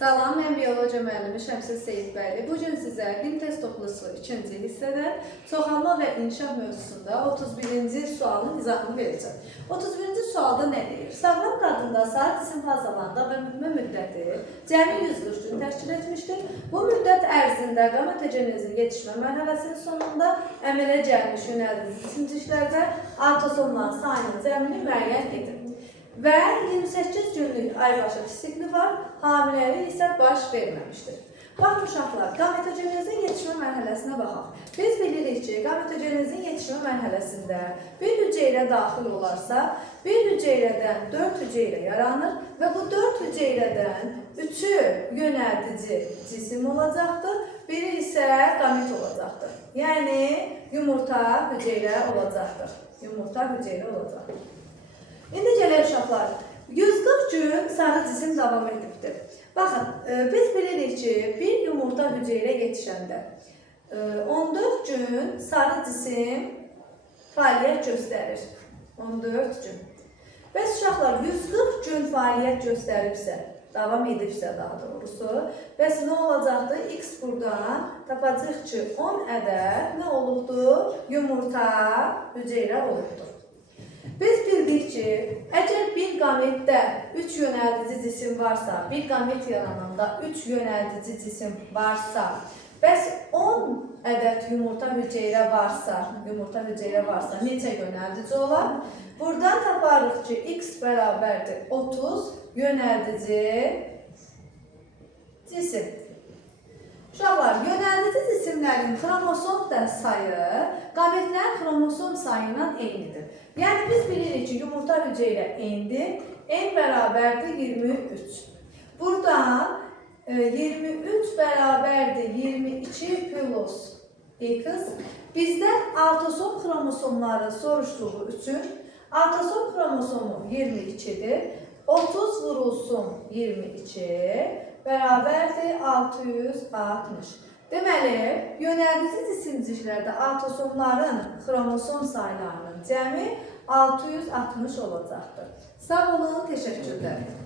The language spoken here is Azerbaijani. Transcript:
Salam, mən biologiya müəllimi Şəmsil Seyidbəyli. Bugün sizə din test toplusu 2-ci hissədə çoxalma və inşah mövzusunda 31-ci sualın izahını verəcəm. 31-ci sualda nə deyir? Sağlam qadında saat cisim fazlalanda və mütmə müddəti cəmi 140 gün təşkil etmişdir. Bu müddət ərzində qametogenezin yetişmə mərhələsinin sonunda əmələ gəlmiş yönəldici cisimciklərdə autosomların sayının cəmini müəyyən edin. Və 28 günlük aybaşı sikli var, hamiləlik isə baş verməmişdir. Baxın uşaqlar, qametogenezin yetişmə mərhələsinə baxaq. Biz bilirik ki, qametogenezin yetişmə mərhələsində bir hüceyrə daxil olarsa, bir hüceyrədən 4 hüceyrə yaranır və bu 4 hüceyrədən 3-ü yönəldici cisim olacaqdır, biri isə qamet olacaqdır. Yəni, yumurta hüceyrə olacaqdır. Yumurta hüceyrə olacaqdır. İndi gələk uşaqlar, 140 gün sarı cisim davam edibdir. Baxın, biz bilirik ki, bir yumurta hüceyrə yetişəndə 14 gün sarı cisim fəaliyyət göstərir. 14 gün. Bəs uşaqlar, 140 gün fəaliyyət göstəribsə, davam edibsə daha doğrusu, bəs nə olacaqdır? X buradan tapacaq ki, 10 ədəd nə olubdur? Yumurta hüceyrə olubdur. Biz bildik ki, əgər bir qametdə 3 yönəldici cisim varsa, bir qamet yarananda 3 yönəldici cisim varsa, bəs 10 ədəd yumurta hüceyrə varsa, neçə yönəldici olar? Buradan taparıq ki, x bərabərdir 30 yönəldici cisim. Uşaqlar, yönəldici cisimlərin xromosom sayı qametlərin xromosom sayından eynidir. Yəni, biz bilirik ki, yumurta hüceyrə n-dir, n bərabərdir 23. Buradan 23 bərabərdir 22 plus x. Bizdən autosom xromosomları soruşduğu üçün autosom xromosomu 22-dir. 30 vurulsun 22 bərabərdir 660. Deməli, yönəldici cisimciklərdə autosomların xromosom saylarının cəmi 660 olacaqdır. Sağ olun, təşəkkürlər.